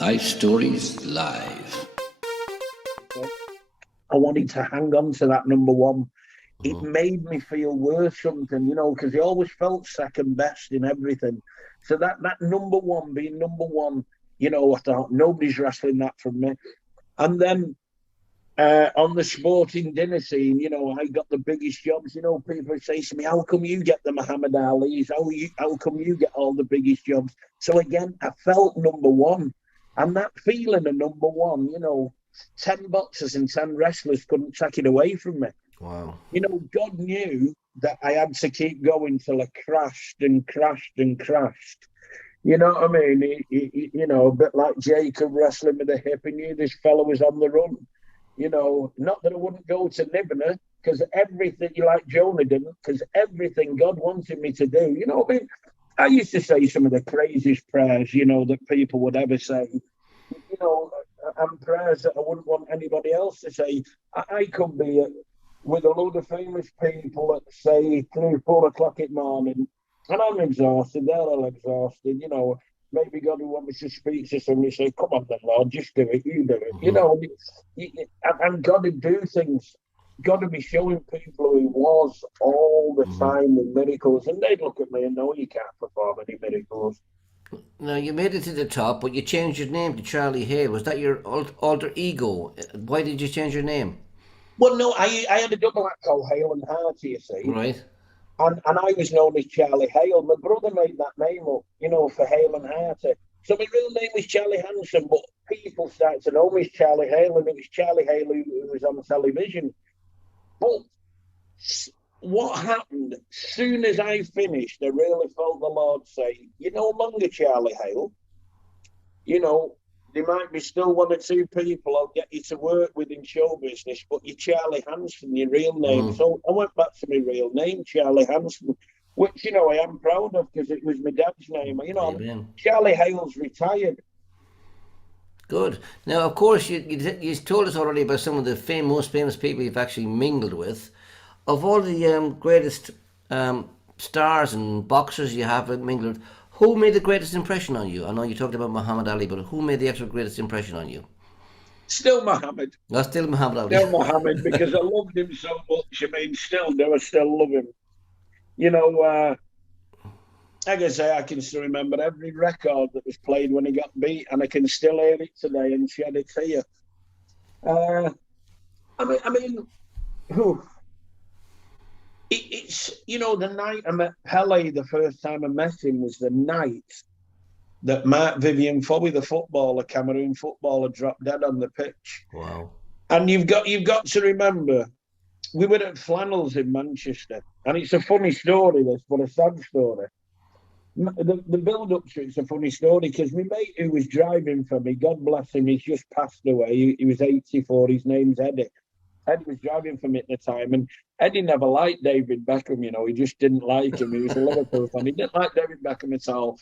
LifeStories Live. I wanted to hang on to that number one. It made me feel worth something, because he always felt second best in everything. So that number one, being number one, I thought nobody's wrestling that from me. And then on the sporting dinner scene, I got the biggest jobs. People say to me, how come you get the Muhammad Ali's? How come you get all the biggest jobs? So again, I felt number one. And that feeling of number one, 10 boxers and 10 wrestlers couldn't take it away from me. Wow. God knew that I had to keep going till I crashed and crashed and crashed. You know what I mean? A bit like Jacob wrestling with a hip. He knew this fella was on the run. Not that I wouldn't go to Nibner, because everything, like Jonah didn't, because everything God wanted me to do. You know what I mean? I used to say some of the craziest prayers, that people would ever say. And prayers that I wouldn't want anybody else to say. I could be with a load of famous people at, say, 3 or 4 o'clock at morning, and I'm exhausted, they're all exhausted, maybe God will want me to speak to somebody, say, come on then, Lord, just do it, you do it, and God would do things. God would be showing people who he was all the time with miracles, and they'd look at me and know you can't perform any miracles. Now, you made it to the top, but you changed your name to Charlie Hale. Was that your alter ego? Why did you change your name? Well, no, I had a double act called Hale and Hart, you see. Right. And I was known as Charlie Hale. My brother made that name up, for Hale and Hart. So my real name was Charlie Hansen, but people started to know me as Charlie Hale, and it was Charlie Hale who was on television. But what happened, soon as I finished, I really felt the Lord say, you're no longer Charlie Hale. There might be still 1 or 2 people I'll get you to work with in show business, but you're Charlie Hansen, your real name. So I went back to my real name, Charlie Hansen, which, I am proud of because it was my dad's name. Charlie Hale's retired. Good. Now, of course, you told us already about some of the most famous people you've actually mingled with. Of all the greatest stars and boxers you have mingled with, who made the greatest impression on you? I know you talked about Muhammad Ali, but who made the actual greatest impression on you? Still Muhammad. No, still Muhammad Ali. Still Muhammad, because I loved him so much. I mean, I still love him. Like I say, I can still remember every record that was played when he got beat, and I can still hear it today and shed a tear. It's the night I met Pele, the first time I met him was the night that Mark Vivian Fowie, the footballer, Cameroon footballer, dropped dead on the pitch. Wow. And you've got to remember, we were at Flannels in Manchester, and it's a funny story, this, but a sad story. The build-up to it's a funny story, because my mate who was driving for me, God bless him, he's just passed away. He was 84, his name's Eddie. Eddie was driving for me at the time, and Eddie never liked David Beckham, he just didn't like him. He was a Liverpool fan. He didn't like David Beckham at all.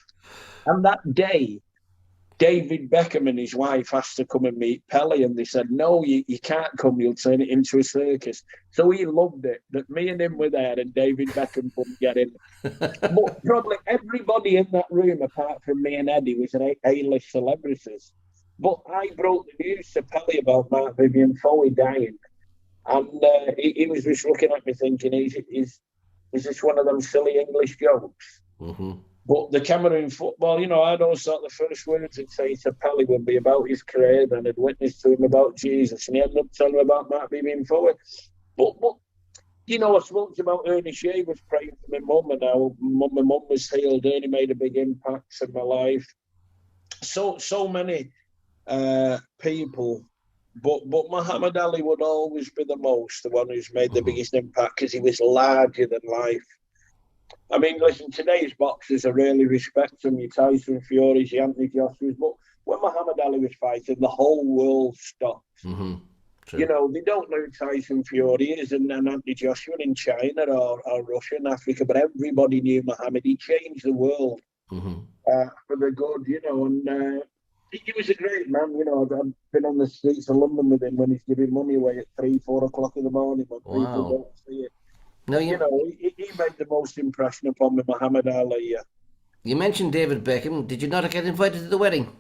And that day, David Beckham and his wife asked to come and meet Pele, and they said, no, you can't come, you'll turn it into a circus. So he loved it, that me and him were there and David Beckham couldn't get in. But probably everybody in that room, apart from me and Eddie, was A-list celebrities. But I broke the news to Pele about Mark Vivian Fowie dying. And he was just looking at me thinking, is this one of them silly English jokes? Mm-hmm. But the Cameroon football, I'd always thought the first words I'd say to Pele would be about his career, then I'd witness to him about Jesus, and he ended up telling me about Mark Vivian Fowie. But I spoke to him about Ernie Shea was praying for my mum, and how my mum was healed. Ernie made a big impact in my life. So many people. But Muhammad Ali would always be the one who's made the biggest impact, because he was larger than life. I mean, listen, today's boxers, I really respect them, your Tyson Furies, your Anthony Joshua's, but when Muhammad Ali was fighting, the whole world stopped. Mm-hmm. They don't know who Tyson Fury is and Anthony Joshua in China or Russia and Africa, but everybody knew Muhammad. He changed the world for the good, and he was a great man. I've been on the streets of London with him when he's giving money away at 3, 4 o'clock in the morning when people don't see it. No, he made the most impression upon me, Muhammad Ali. You mentioned David Beckham. Did you not get invited to the wedding?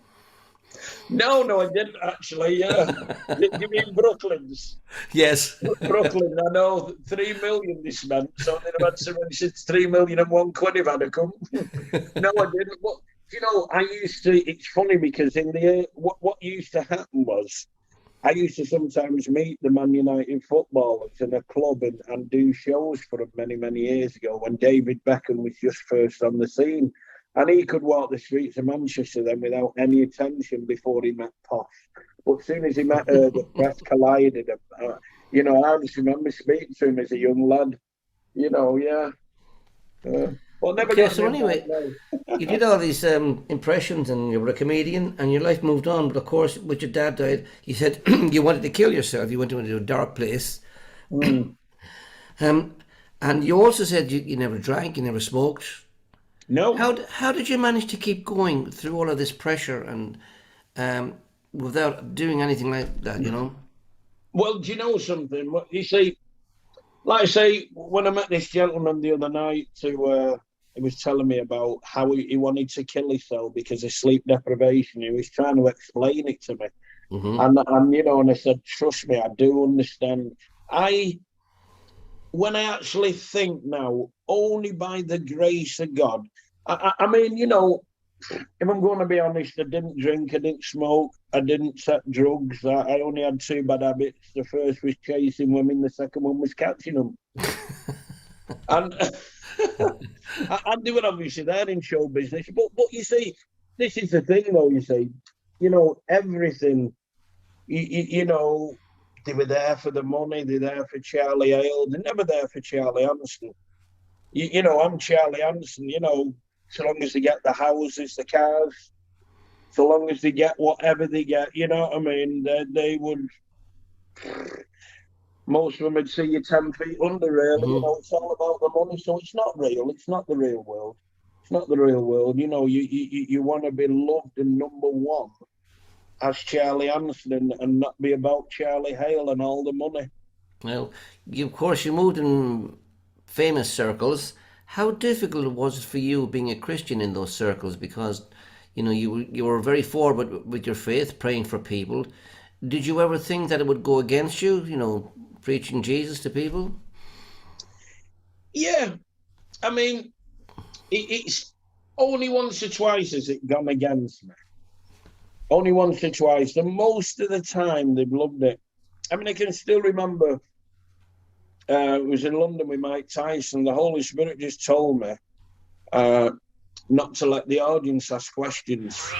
No, I didn't actually. Yeah, you mean Brooklyn's? Yes. Brooklyn, I know 3 million this meant, so they'd have had 3,000,001 quid if I'd have come. No, I didn't. But I used to. It's funny because what used to happen was I used to sometimes meet the Man United footballers in a club and do shows for them many years ago when David Beckham was just first on the scene. And he could walk the streets of Manchester then without any attention before he met Posh. But as soon as he met her, the press collided. I just remember speaking to him as a young lad. Yeah. Well, never Okay, got so an invite, anyway, no. you did all these impressions and you were a comedian and your life moved on. But of course, with your dad died, you said you wanted to kill yourself. You went into a dark place. Mm. Um, and you also said you never drank, you never smoked. No. How did you manage to keep going through all of this pressure and um, without doing anything like that, you know? Well, do you know something? You see, like I say, when I met this gentleman the other night, he was telling me about how he wanted to kill himself because of sleep deprivation. He was trying to explain it to me, Mm-hmm. and I said, trust me, I do understand. I When I actually think now, only by the grace of God. I mean, if I'm going to be honest, I didn't drink, I didn't smoke, I didn't take drugs. I only had two bad habits. The first was chasing women, the second one was catching them. And I do it obviously there in show business. But you see, this is the thing though, everything, they were there for the money, they're there for Charlie Hale, they're never there for Charlie Hansen. I'm Charlie Hansen, so long as they get the houses, the cars, so long as they get whatever they get, you know what I mean? They would, most of them would see you 10 feet under, really. Mm-hmm. It's all about the money. So it's not real. It's not the real world. It's not the real world. You want to be loved and number one as Charlie Hansen and not be about Charlie Hale and all the money. Well, of course, you moved in famous circles. How difficult was it for you being a Christian in those circles? Because, you were very forward with your faith, praying for people. Did you ever think that it would go against you, preaching Jesus to people? Yeah. I mean, it's only once or twice has it gone against me. Only once or twice. And most of the time, they've loved it. I mean, I can still remember it was in London with Mike Tyson. The Holy Spirit just told me uh, not to let the audience ask questions.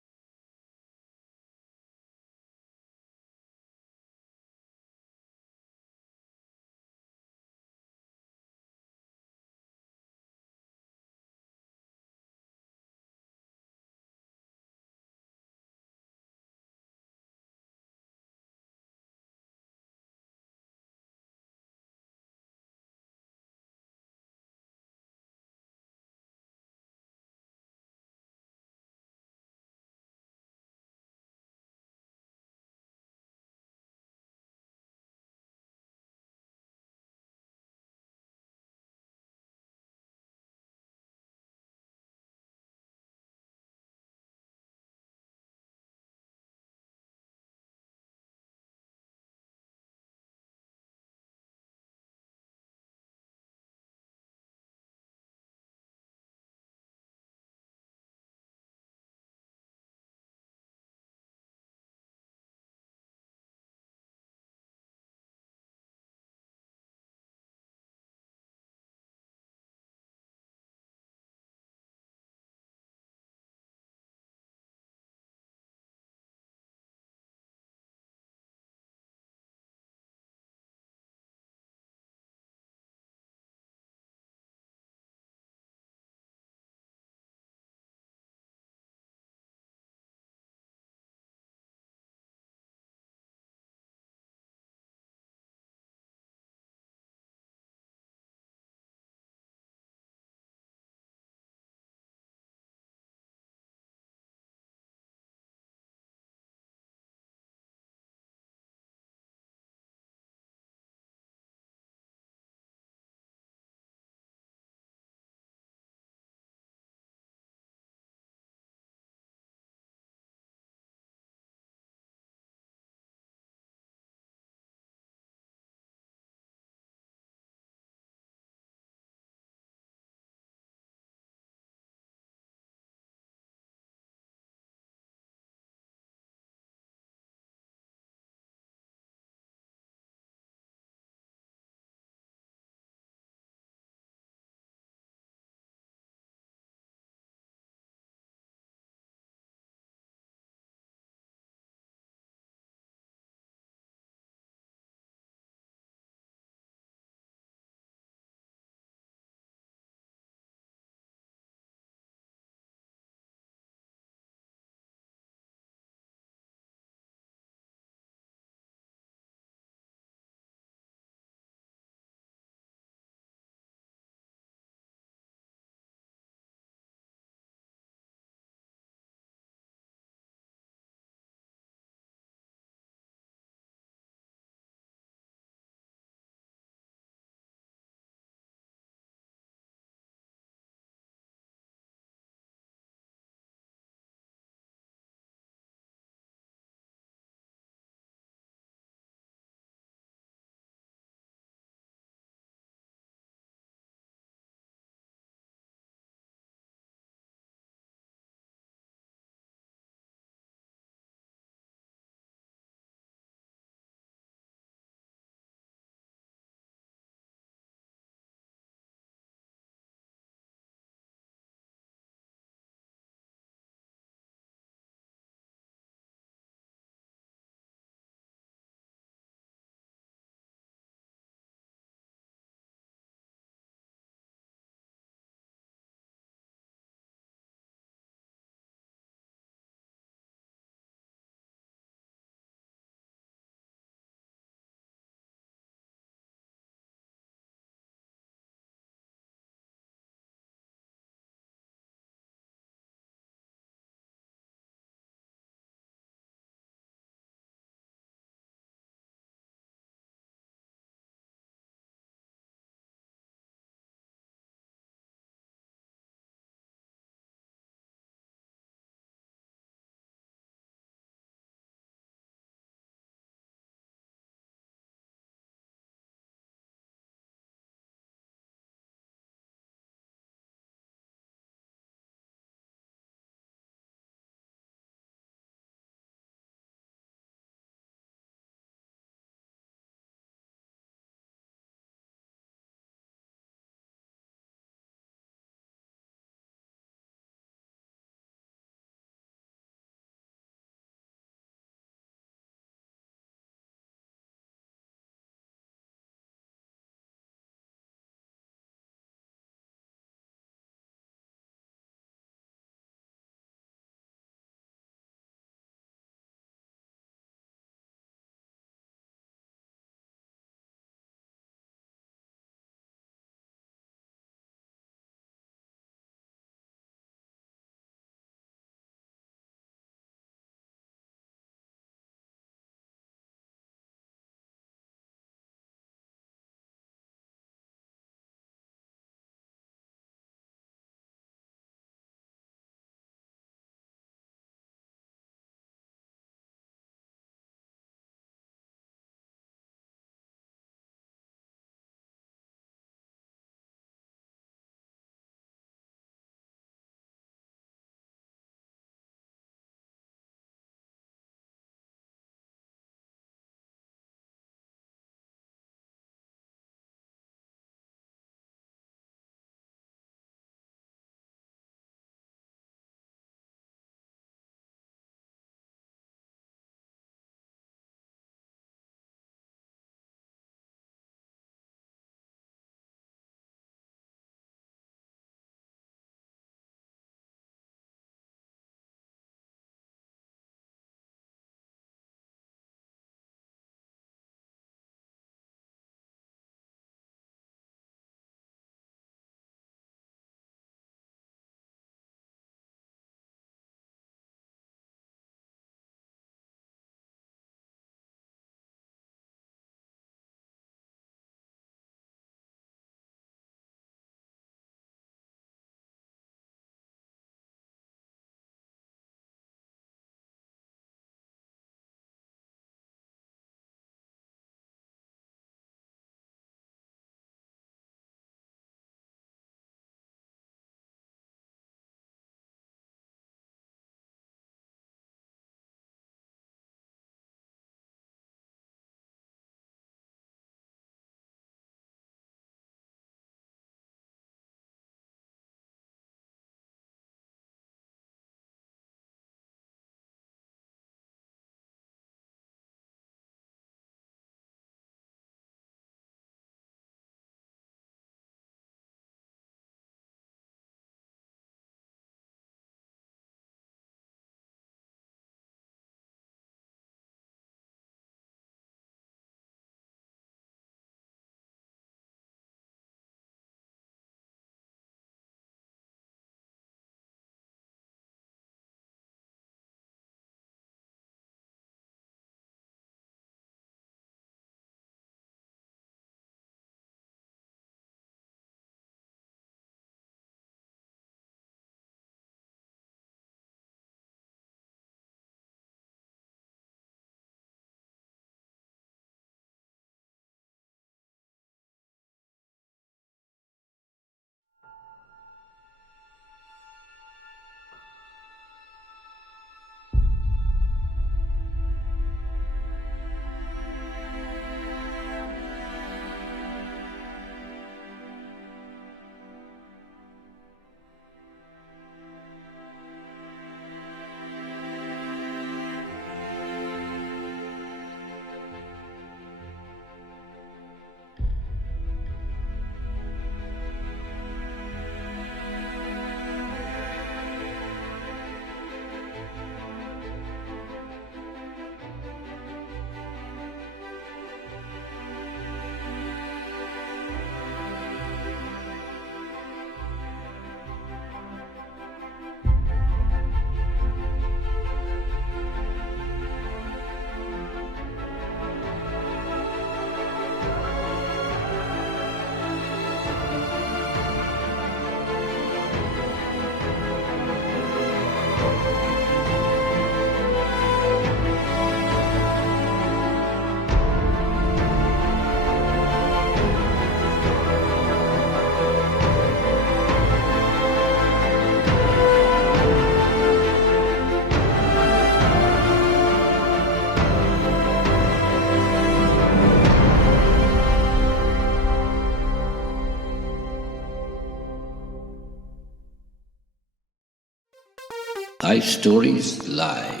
Life Stories Live.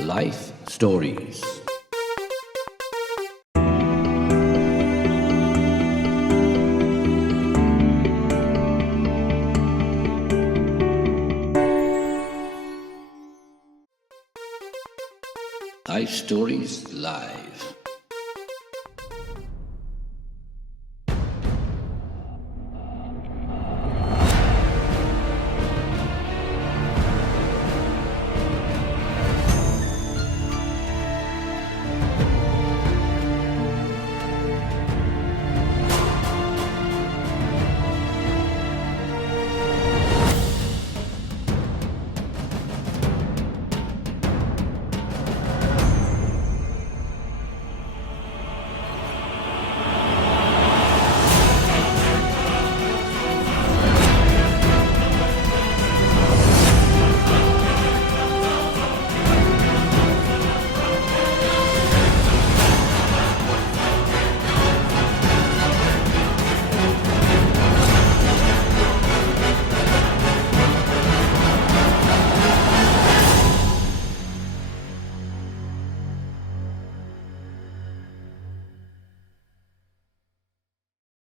Life Stories. Life Stories Live.